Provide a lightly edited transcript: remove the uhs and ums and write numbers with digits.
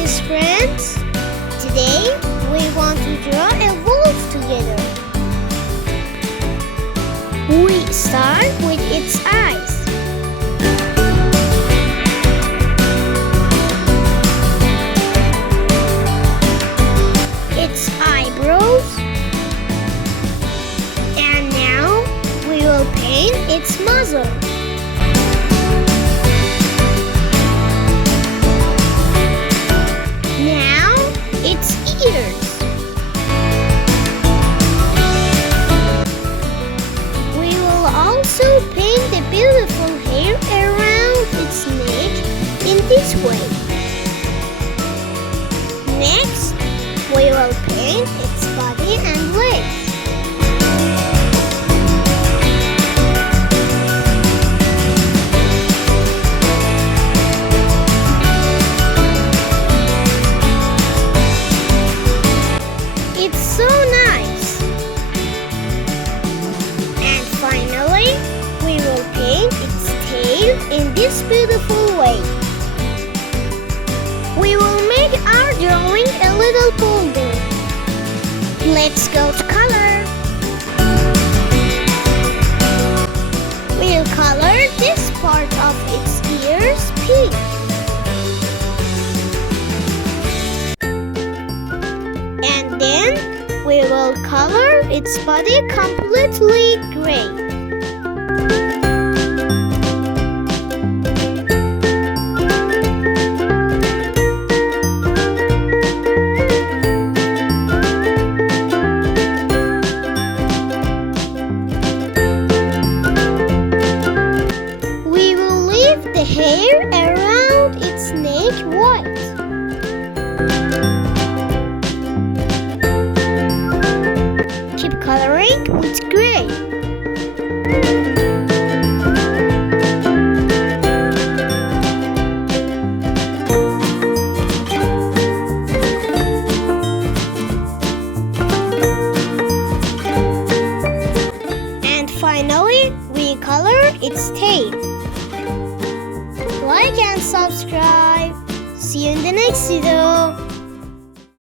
precious friends. Today we want to draw a wolf together. We start with its eyes. Its eyebrows. And now we will paint its muzzle. Now its ears. We will also paint the beautiful hair around its neck in this way. Next, we will paint its body and legs. It's so nice. And finally, we will paint its tail in this beautiful way. We will make our drawing a little bolder. Let's go to color. We'll color this part of its ears pink. And then we will color its body completely gray. We will leave the hair around its neck white. Keep coloring with gray. And finally, we color its tail. Like and subscribe. See you in the next video.